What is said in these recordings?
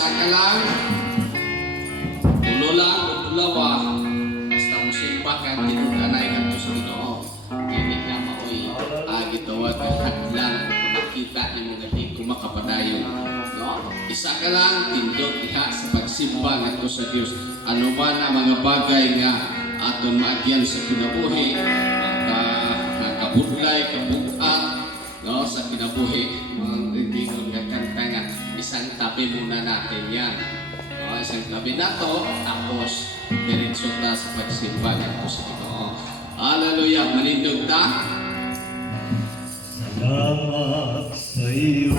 isa ka lang, tulo lang o dulawa, basta mo simpa ka, tinuganay ka to sa Ginoo. Hindi na maoy, gitawag ka hadlang kung nakita ni mo gali kung makapadayon. No? Isa ka lang, tindog diha sa pagsimba nga to sa Dios. Ano ba na mga bagay nga aton maagyan sa kinabuhi, kabudlay, kabugat, no, sa kinabuhi, hindi ko kanta nga, isang tabi muna natin yan. No, isang tabi na to, tapos diretso ta sa pagsimba ng sa Ginoo. Hallelujah! Manindog ta. Salamat sa iyo.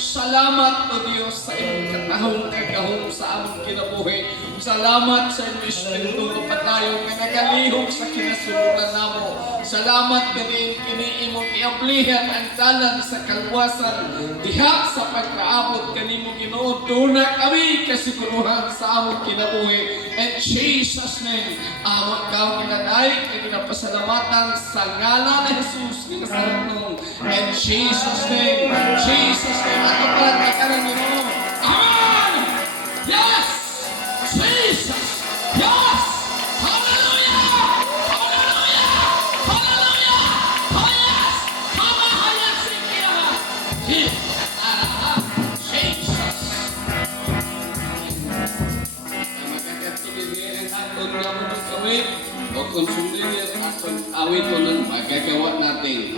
Salamat o Diyos sa iyong katahong sa among kinabuhi. Salamat sa iyong Espiritu kapatayon nga nagalihok sa kinasuluran namo. Salamat ganin kini imong iablihan ang dalan sa kalwasan diha sa pagkaabot kanimo Ginoo. Duna kami kasiguruhan sa among kinabuhi. In Jesus name, amon ka kinanay kay ginapasalamatan sa ngalan ni Jesus Nazareno. In Jesus name, Jesus name, ato pa nagkaroon Ginoo. Amen! Yes! Jesus! Yes! Hallelujah! Hallelujah! Hallelujah! Oh yes! Kamahayag si Kira! Jesus! Magkakatulid ang aton nga mga kawit o kung sundin ang aton awit o nang magagawa natin.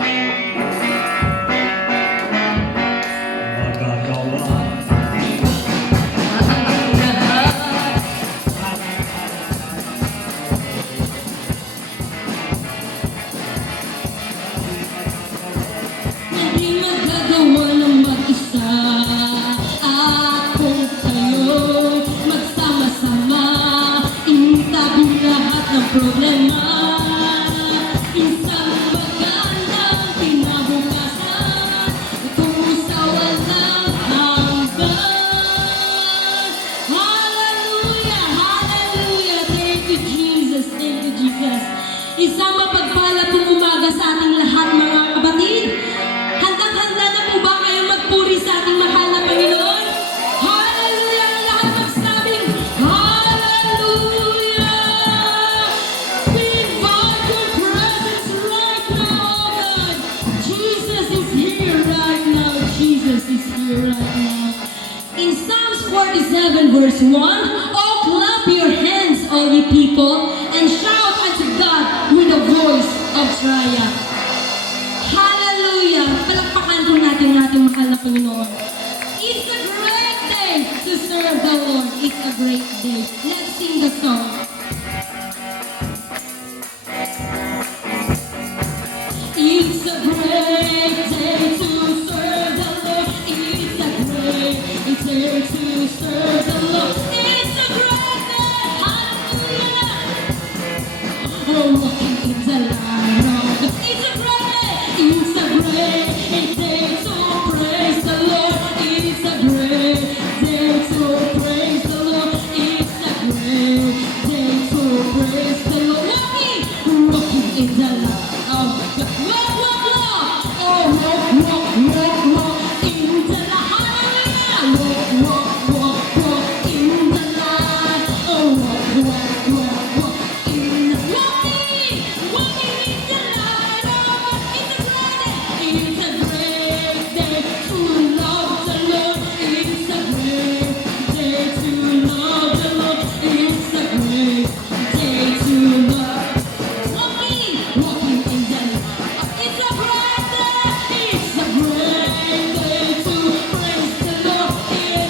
Hindi magagawa ng mag-isa. Ako kayo magsama-sama, intabi lahat ng problema. Isang magandang kinabukasan. 47 verse 1. Oh, clap your hands, all ye people, and shout unto God with a voice of triumph. Hallelujah! Palakpakan po natin ang ating mahal na Panginoon. It's a great day to serve the Lord. It's a great day. Let's sing the song. It's a great day to serve the Lord. It's a great day to serve the Lord. It's a great day. Hallelujah. Oh, walking in the light of the. It's a great day. It's a great day to praise the Lord. It's a great day to praise the Lord. It's a great day to praise the Lord. Walking in the light of the. Walk, walk, walk. Oh, walk, walk, walk, walk in the light. Hallelujah. Walk, walk, walk, walk in the light. Oh, walk, walk, walk, walk in the walking, walking in the light. Oh, it's a great day to love the Lord. It's a great day to love the Lord. It's a great day to love. Walking, walking in the light. It's a great day. It's a great day to praise the Lord.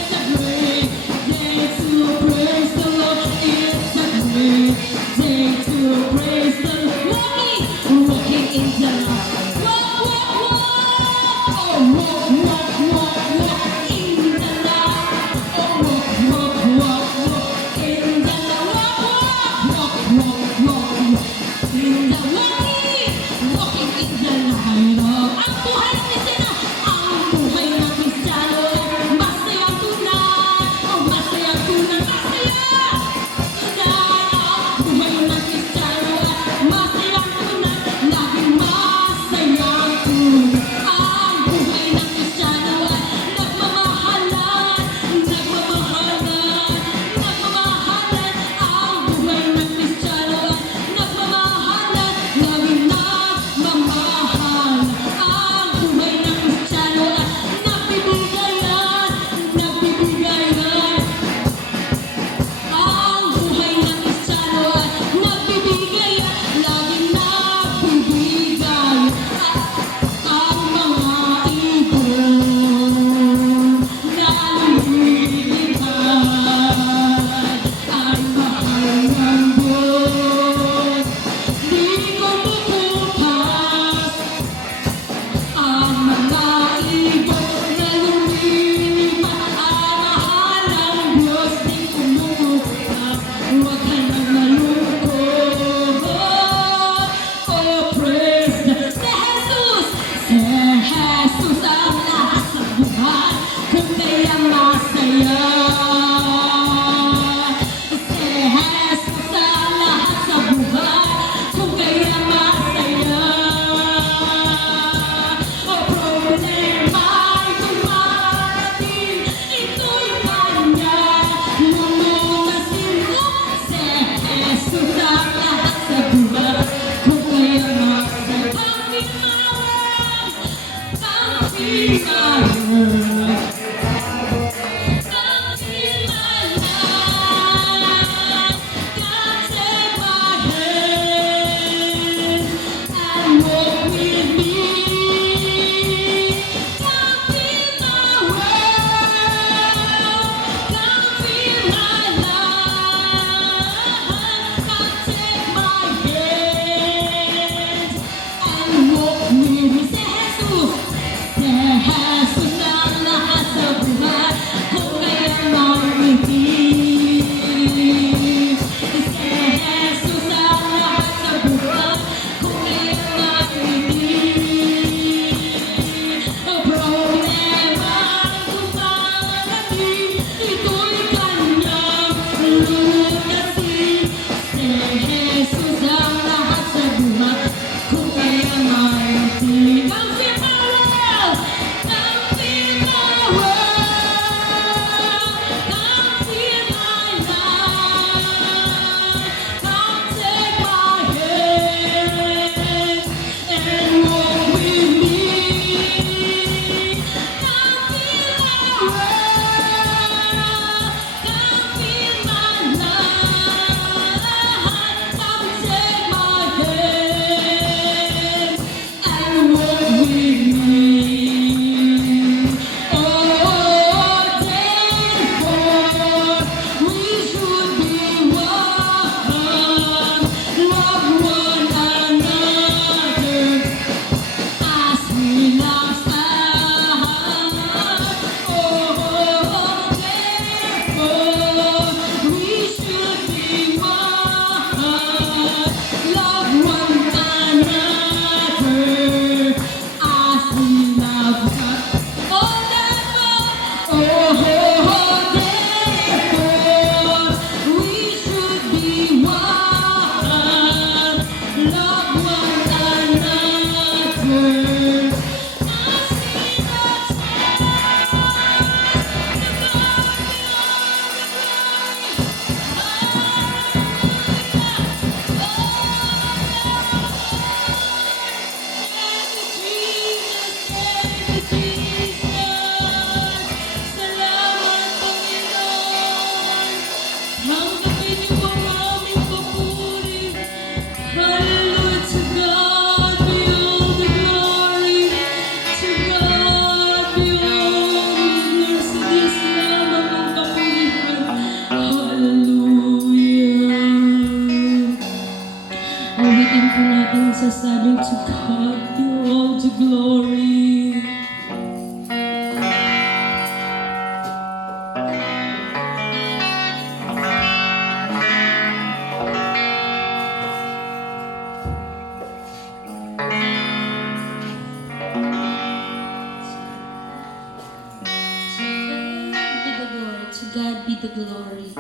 the glory.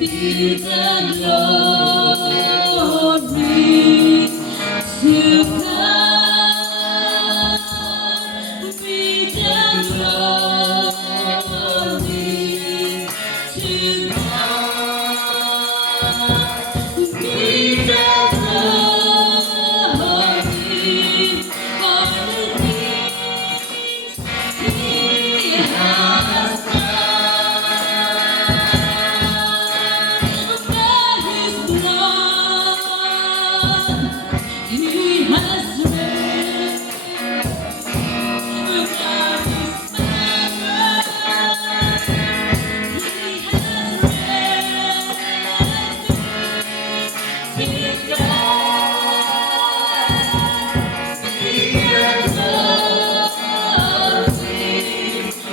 Be the glory to God. Be the glory to God. Be the glory for the things He has done. By His blood, He has raised. By His power, He has raised me to God. Be the glory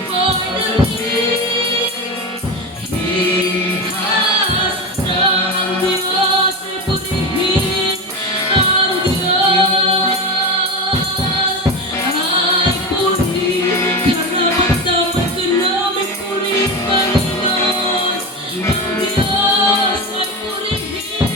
for the things He has done. Diyos ay purihin, ang Diyos ay purihin. Karamdaman ka namin purihin, Panginoon. Ang Diyos ay purihin.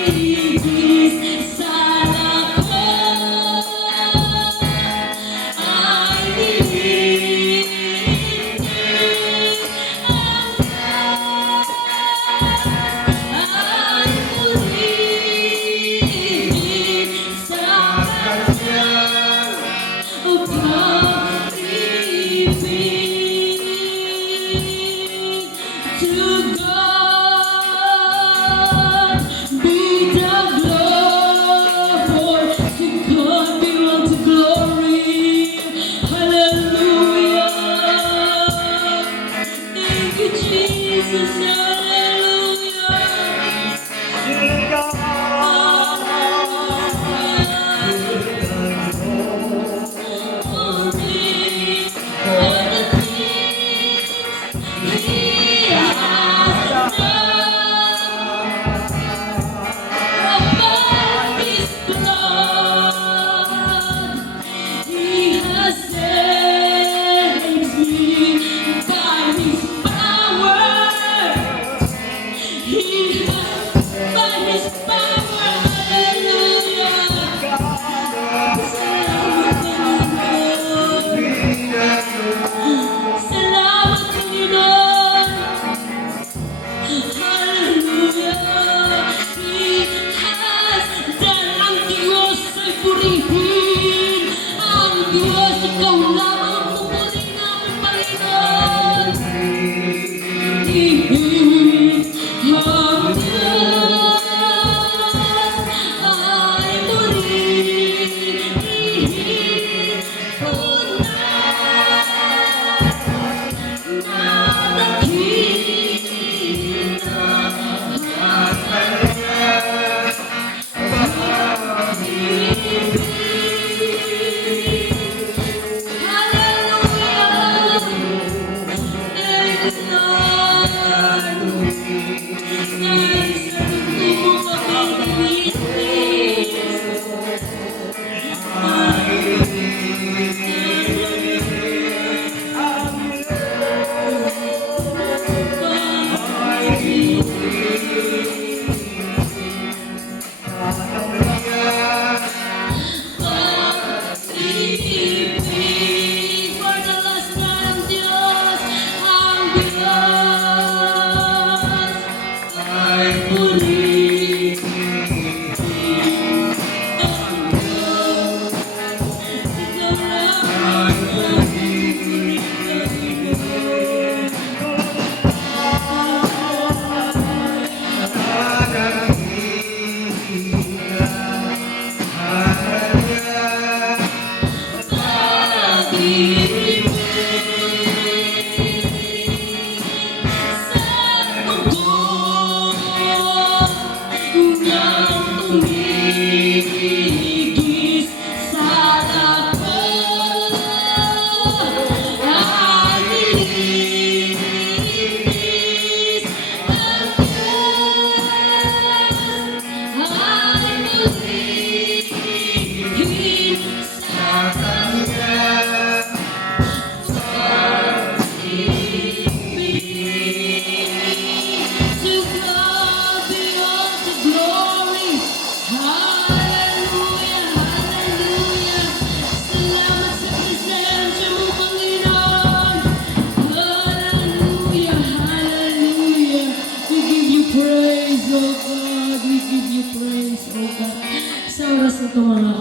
Purihin sa lakot ay nilinis ang ay purihin sa kanyang pag-ibig.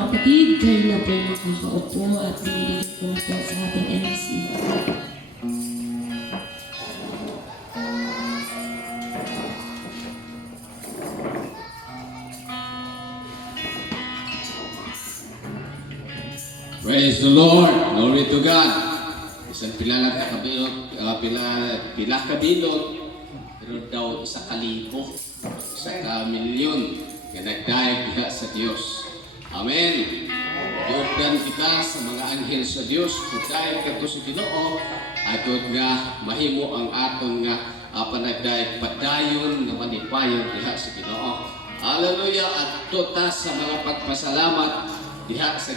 kapatid, kayo na po makakaupo at binibigyan ko na po sa ating MC. Praise the Lord. Glory to God. Isang pila lang kabilot, pila kabilot, pero daw isa kalibo, isa ka milyon, nga nagdayeg diha sa Dios. Amen. Yugdan kita sa mga anghel sa Dios, kudayeg kadto sa Ginoo, atod nga mahimo ang aton nga panagdayeg padayon nga manipayon diha sa Ginoo. Hallelujah. At ta sa mga pagpasalamat diha sa